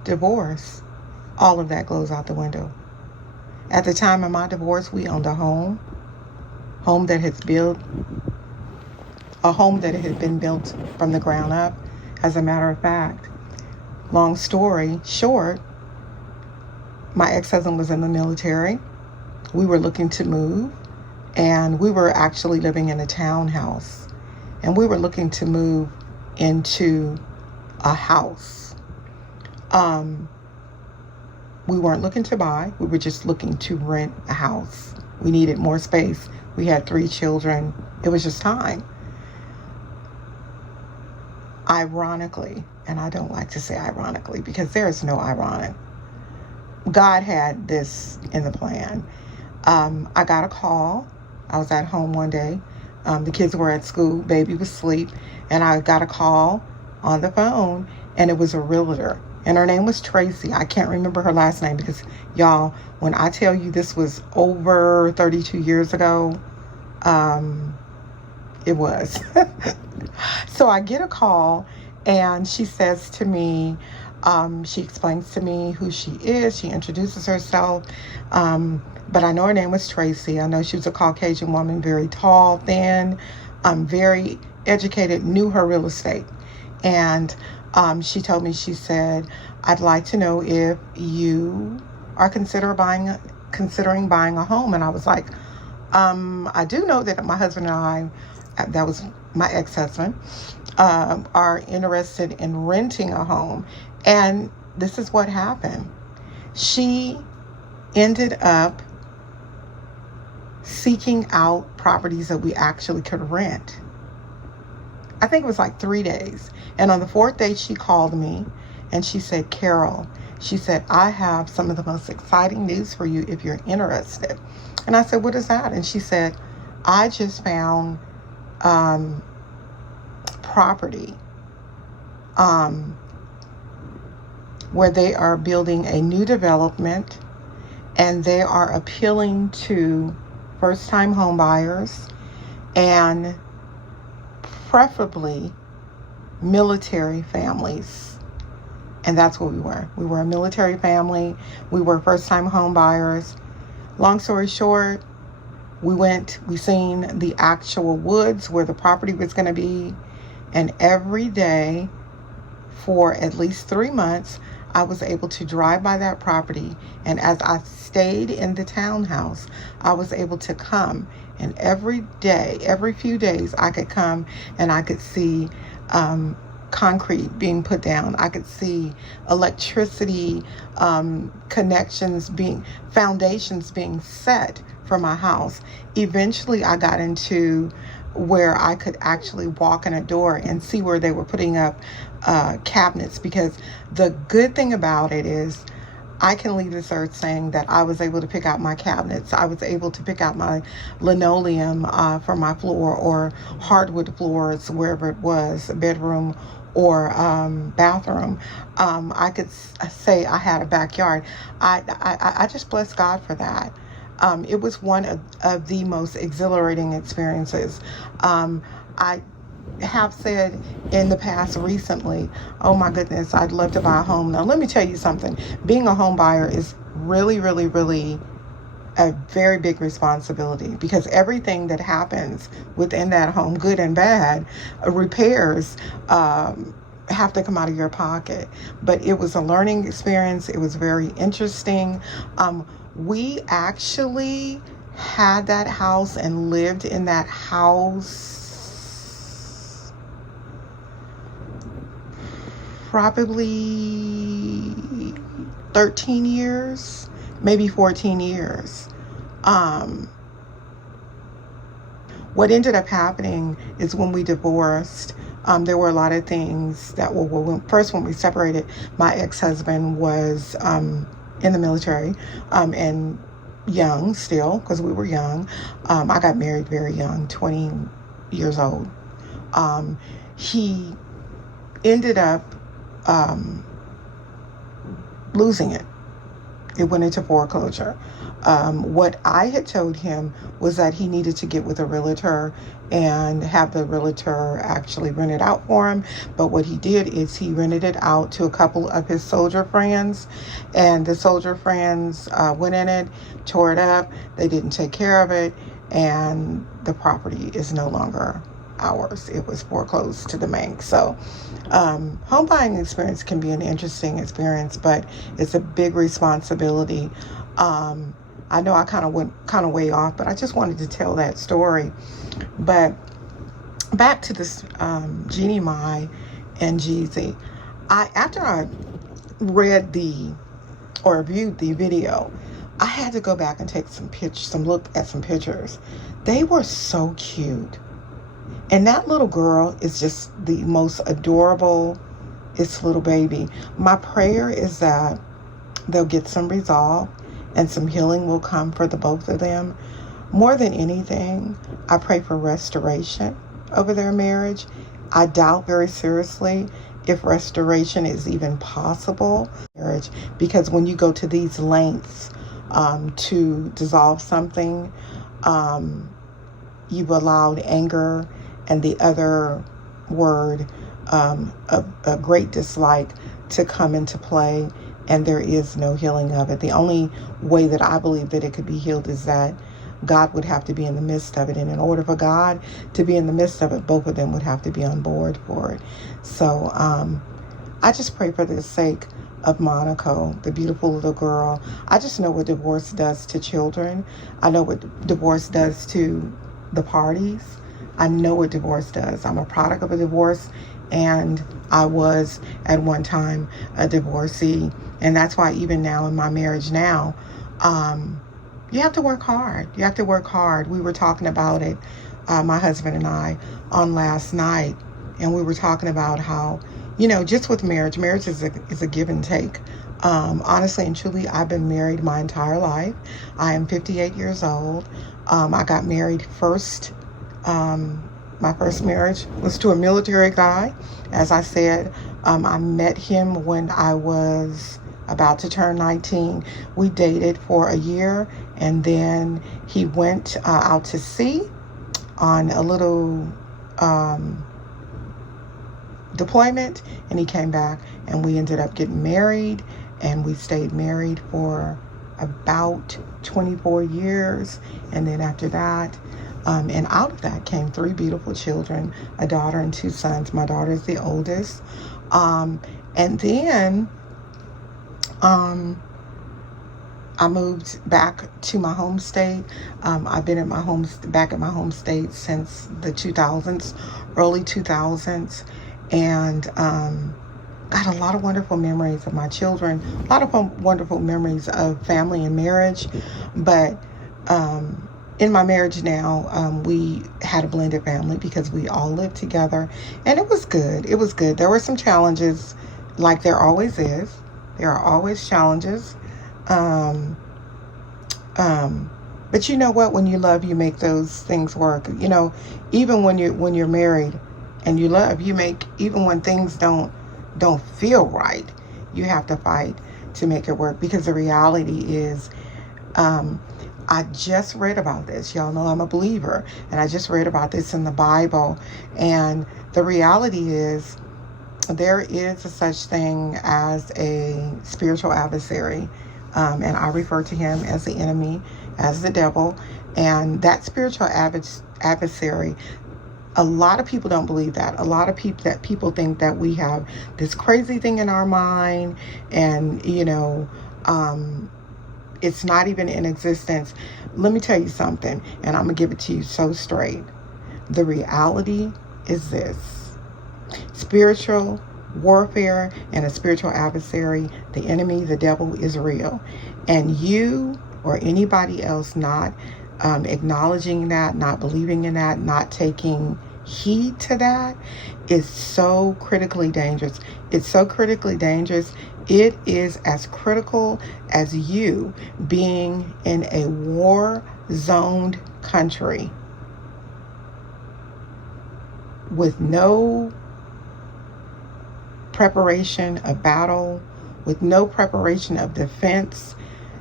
divorce, all of that goes out the window. At the time of my divorce, we owned a home that had built, a home that had been built from the ground up. As a matter of fact, long story short, my ex-husband was in the military. We were looking to move, and we were actually living in a townhouse, and we were looking to move into a house. We weren't looking to buy. We were just looking to rent a house. We needed more space. We had 3 children. It was just time. Ironically, and I don't like to say ironically because there is no ironic, God had this in the plan. I got a call. I was at home one day. The kids were at school. Baby was asleep. And I got a call on the phone, and it was a realtor. And her name was Tracy. I can't remember her last name because, y'all, when I tell you this was over 32 years ago, it was. So I get a call, and she says to me, she explains to me who she is. She introduces herself. But I know her name was Tracy. I know she was a Caucasian woman, very tall, thin, very educated, knew her real estate. And she told me, she said, I'd like to know if you are considering buying a home. And I was like, I do know that my husband and I, that was my ex-husband, are interested in renting a home. And this is what happened. She ended up seeking out properties that we actually could rent. I think it was like 3 days. And on the 4th day, she called me and she said, Carol, she said, I have some of the most exciting news for you if you're interested. And I said, what is that? And she said, I just found property where they are building a new development, and they are appealing to first-time home buyers and preferably military families. And that's what we were. We were a military family. We were first-time home buyers. Long story short, we seen the actual woods where the property was going to be. And every day for at least 3 months, I was able to drive by that property. And as I stayed in the townhouse, I was able to come. And every day, every few days, I could come and I could see concrete being put down. I could see electricity foundations being set for my house. Eventually, I got into where I could actually walk in a door and see where they were putting up cabinets, because the good thing about it is I can leave this earth saying that I was able to pick out my cabinets. I was able to pick out my linoleum for my floor, or hardwood floors, wherever it was, a bedroom or bathroom. I could say I had a backyard. I just bless God for that. It was one of the most exhilarating experiences. I have said in the past recently, oh my goodness, I'd love to buy a home. Now, let me tell you something. Being a home buyer is really, really, really a very big responsibility, because everything that happens within that home, good and bad, repairs, have to come out of your pocket. But it was a learning experience. It was very interesting. We actually had that house and lived in that house probably 13 years, maybe 14 years. What ended up happening is when we divorced, there were a lot of things that were, first when we separated, my ex-husband was in the military and young still, because we were young. I got married very young, 20 years old. He ended up losing it. It went into foreclosure. What I had told him was that he needed to get with a realtor and have the realtor actually rent it out for him. But what he did is he rented it out to a couple of his soldier friends, and the soldier friends went in it, tore it up. They didn't take care of it, and the property is no longer ours. It was foreclosed to the bank. So home buying experience can be an interesting experience, but it's a big responsibility. I know I kind of went way off, but I just wanted to tell that story. But back to this Jeannie Mai and Jezzy. After I read or viewed the video, I had to go back and take look at some pictures. They were so cute. And that little girl is just the most adorable, little baby. My prayer is that they'll get some resolve and some healing will come for the both of them. More than anything, I pray for restoration over their marriage. I doubt very seriously if restoration is even possible, because when you go to these lengths to dissolve something, you've allowed anger and the other word, a great dislike, to come into play, and there is no healing of it. The only way that I believe that it could be healed is that God would have to be in the midst of it. And in order for God to be in the midst of it, both of them would have to be on board for it. So I just pray for the sake of Monaco, the beautiful little girl. I just know what divorce does to children. I know what divorce does to the parties. I know what divorce does. I'm a product of a divorce, and I was at one time a divorcee. And that's why even now in my marriage now, you have to work hard. You have to work hard. We were talking about it, my husband and I, on last night. And we were talking about how, just with marriage is a give and take. Honestly and truly, I've been married my entire life. I am 58 years old. I got married first. My first marriage was to a military guy. As I said, I met him when I was about to turn 19. We dated for a year, and then he went out to sea on a little deployment, and he came back, and we ended up getting married, and we stayed married for about 24 years. And then after that, and out of that came 3 beautiful children, a daughter and 2 sons. My daughter is the oldest. And then I moved back to my home state. I've been back at my home state since the 2000s, early 2000s, and got a lot of wonderful memories of my children, a lot of wonderful memories of family and marriage. But in my marriage now, we had a blended family because we all lived together, and it was good. It was good. There were some challenges, like there always is. There are always challenges. But you know what? When you love, you make those things work. Even when you're married and you love, you make, even when things don't feel right, you have to fight to make it work. Because the reality is, I just read about this. Y'all know I'm a believer, and I just read about this in the Bible. And the reality is, there is a such thing as a spiritual adversary, and I refer to him as the enemy, as the devil. And that spiritual adversary, a lot of people don't believe that. A lot of people think that we have this crazy thing in our mind, and it's not even in existence. Let me tell you something, and I'm gonna give it to you so straight. The reality is this: spiritual warfare and a spiritual adversary, the enemy, the devil, is real. And you or anybody else not acknowledging that, not believing in that, not taking heed to that is so critically dangerous. It's so critically dangerous. It is as critical as you being in a war-zoned country with no preparation of battle, with no preparation of defense,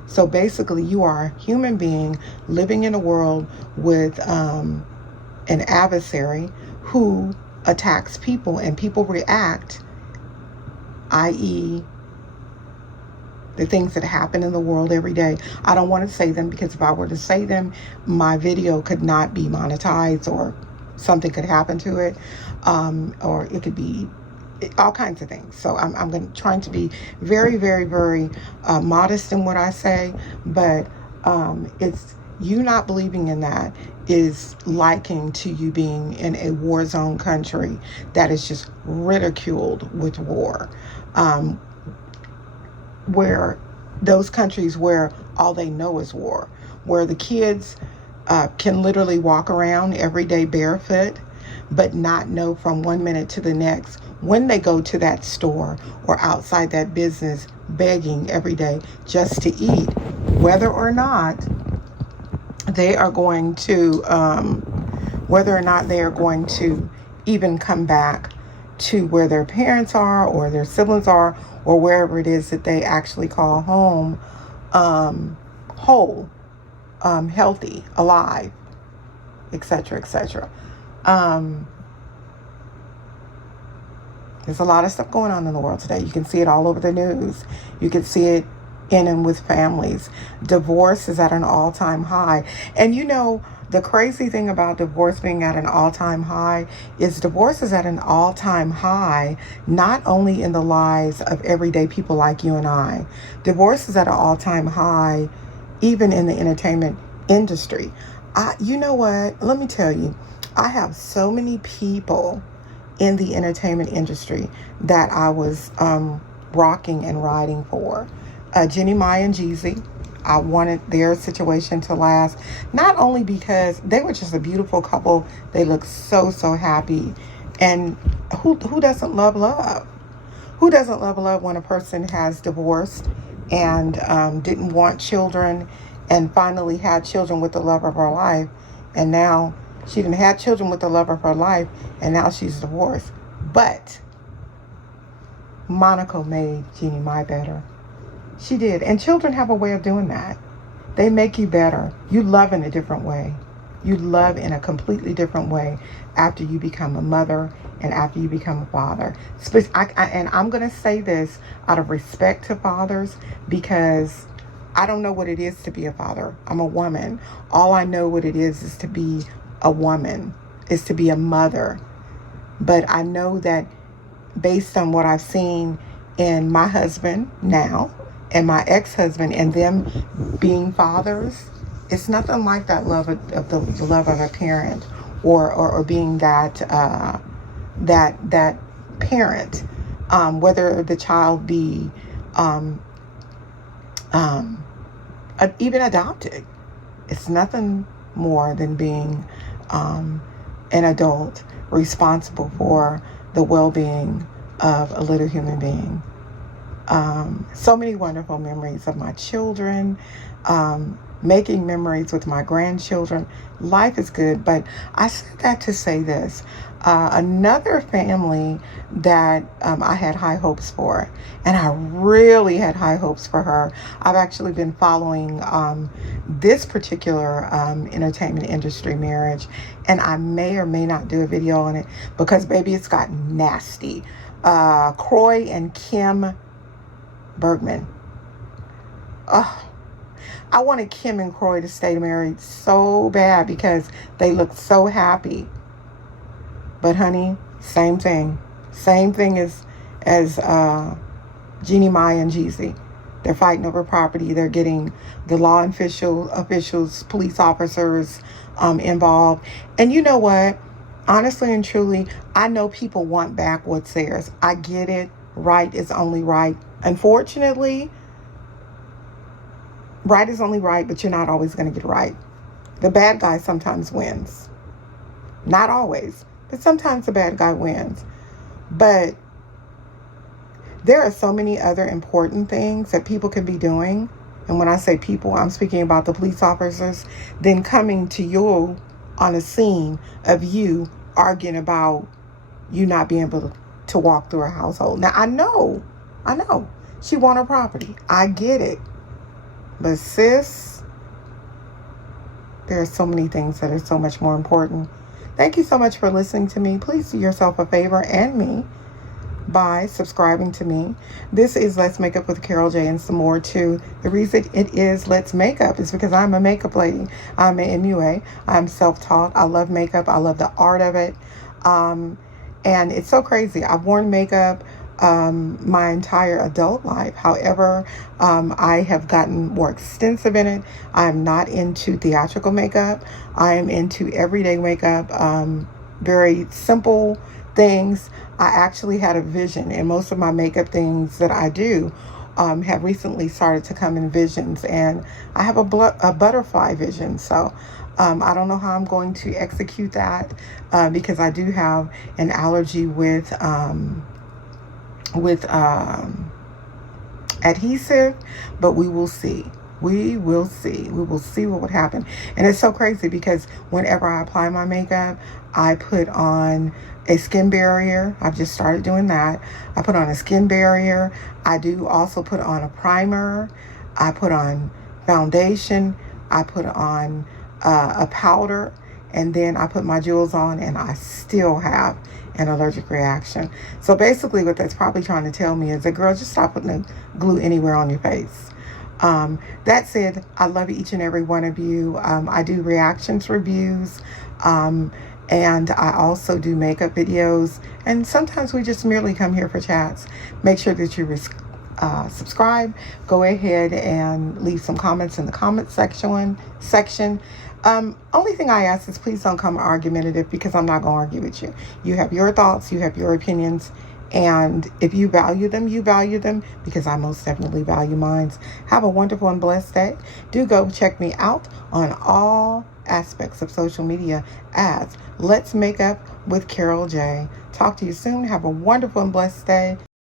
So basically, you are a human being living in a world with an adversary who attacks people, and people react, i.e., the things that happen in the world every day. I don't want to say them, because if I were to say them, my video could not be monetized, or something could happen to it, or it could be all kinds of things. So I'm trying to be very, very, very modest in what I say, but it's you not believing in that is likened to you being in a war zone country that is just ridiculed with war. Where those countries where all they know is war, where the kids can literally walk around every day barefoot, but not know from one minute to the next when they go to that store or outside that business begging every day just to eat, whether or not they are going to even come back to where their parents are or their siblings are, or wherever it is that they actually call home, whole, healthy, alive, etc., etc. There's a lot of stuff going on in the world today. You can see it all over the news. You can see it in and with families. Divorce is at an all-time high. And you know, the crazy thing about divorce being at an all-time high is divorce is at an all-time high, not only in the lives of everyday people like you and I. Divorce is at an all-time high even in the entertainment industry. You know what? Let me tell you, I have so many people in the entertainment industry that I was rocking and riding for. Jeannie Mai and Jezzy. I wanted their situation to last, not only because they were just a beautiful couple. They looked so, so happy. And who doesn't love love? Who doesn't love love when a person has divorced and didn't want children and finally had children with the love of her life, and now she didn't have children with the love of her life, and now she's divorced. But Monaco made Jeannie Mai better. She did. And children have a way of doing that. They make you better. You love in a different way. You love in a completely different way after you become a mother and after you become a father. And I'm going to say this out of respect to fathers, because I don't know what it is to be a father. I'm a woman. All I know what it is to be a woman, is to be a mother. But I know that based on what I've seen in my husband now and my ex-husband and them being fathers, it's nothing like that love of the love of a parent, or being that parent, whether the child be even adopted. It's nothing more than being an adult responsible for the well-being of a little human being. So many wonderful memories of my children, making memories with my grandchildren. Life is good, but I said that to say this. Another family that I had high hopes for, and I really had high hopes for her. I've actually been following this particular entertainment industry marriage, and I may or may not do a video on it because, baby, it's gotten nasty. Kroy and Kim Bergman. Oh, I wanted Kim and Kroy to stay married so bad because they looked so happy. But honey, same thing. Same thing as Jeannie Mai and Jezzy. They're fighting over property. They're getting the law officials, police officers involved. And you know what? Honestly and truly, I know people want back what's theirs. I get it. Right is only right. Unfortunately, right is only right, but you're not always going to get it right. The bad guy sometimes wins. Not always, but sometimes the bad guy wins. But there are so many other important things that people can be doing. And when I say people, I'm speaking about the police officers then coming to you on a scene of you arguing about you not being able to walk through her household. Now, I know she want her property. I get it. But sis, there are so many things that are so much more important. Thank you so much for listening to me. Please do yourself a favor and me by subscribing to me. This is Let's Make Up with Carol J and some more too. The reason it is Let's Make Up is because I'm a makeup lady. I'm an MUA. I'm self-taught. I love makeup. I love the art of it. And it's so crazy. I've worn makeup my entire adult life. However, I have gotten more extensive in it. I'm not into theatrical makeup. I am into everyday makeup, very simple things. I actually had a vision, and most of my makeup things that I do have recently started to come in visions, and I have a butterfly vision. So I don't know how I'm going to execute that because I do have an allergy with adhesive, but we will see. We will see. We will see what would happen. And it's so crazy because whenever I apply my makeup, I put on a skin barrier. I've just started doing that. I put on a skin barrier. I do also put on a primer. I put on foundation. I put on a powder. And then I put my jewels on, and I still have an allergic reaction. So basically what that's probably trying to tell me is that, girl, just stop putting the glue anywhere on your face. That said, I love each and every one of you. I do reactions reviews, and I also do makeup videos, and sometimes we just merely come here for chats. Make sure that you subscribe. Go ahead and leave some comments in the comment section. Only thing I ask is please don't come argumentative, because I'm not going to argue with you. You have your thoughts, you have your opinions, and if you value them, because I most definitely value mine. Have a wonderful and blessed day. Do go check me out on all aspects of social media as Let's Make Up with Carol J. Talk to you soon. Have a wonderful and blessed day.